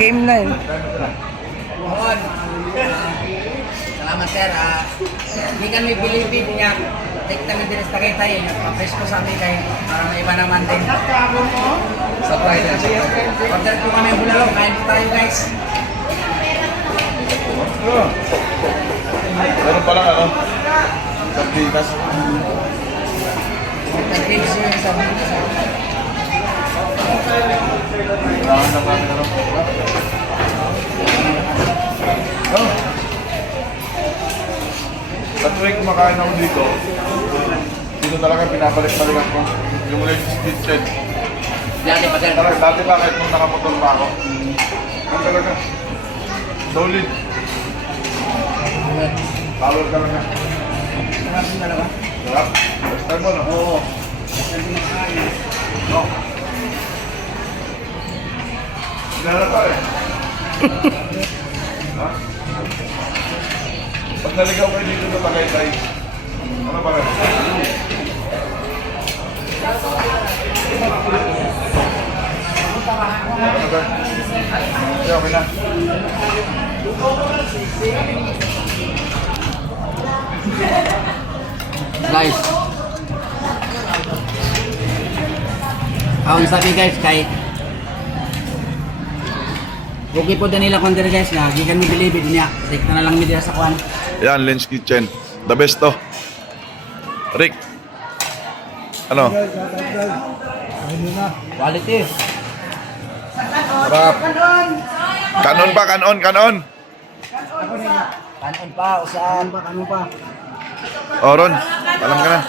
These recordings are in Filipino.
Game na eh. Salamat sir. Hindi kami bilibid niya. Take kami din sa Tagaytay. Nagpa-fresh ko sa amin kayo. Para may iba naman din. Surprise. Order po kami bulalo. Kain po tayo guys. Meron palang ano? Sardinas. Nag-fresh yung sabi. Kailangan lang namin ano. Oh. Sa tuwing kumakain ako dito talaga pinabalik-balikan ko. Yung latest kitchen. Dati pa sir. Dati pa kahit nung nakamotor pa ako. Ang talaga. Solid. Power talaga. Sarap din talaga. Sarap. First time mo no? Oo. No. Sinara pa eh. Ha? Pag naligaw kayo dito sa Tagaytay, ano pa rin? Ano ba? Okay na. Guys. Ang sabi guys kay Buki po din nila kunder guys na gikan mi bilibid niya. Take na lang mi dira sa kwan. Yan, Lens Kitchen. The best to. Rick. Ano? Quality. Sarap. Kanon pa, kanon, kanon. Kanon pa, usahan pa, kanon pa. Oron, alam ka na.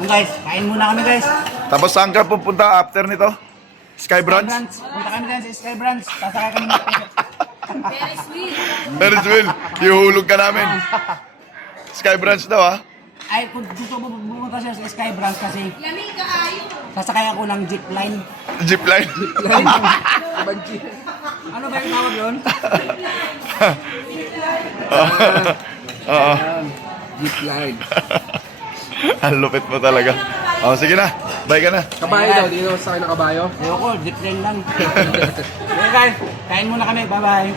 Ano guys, kain muna kami guys. Tapos saan ka pupunta after nito? Sky Branch? Punta kami dyan sa Sky Branch. Sasakay kami ng Ferris wheel. Ihulog ka namin. Sky Branch daw ha? Ay, kung gusto mo pumunta siya sa Sky Branch kasi sasakay ako ng jeep line. Jeep line. Ano ba yung tawag yun? Oo. Jeep line. Ang lupit mo talaga. Oh, sige na. Bye ka na. Kabayo daw, di na sakay na kabayo. Ayoko, jeep line lang. Okay guys, kain muna kami. Bye-bye.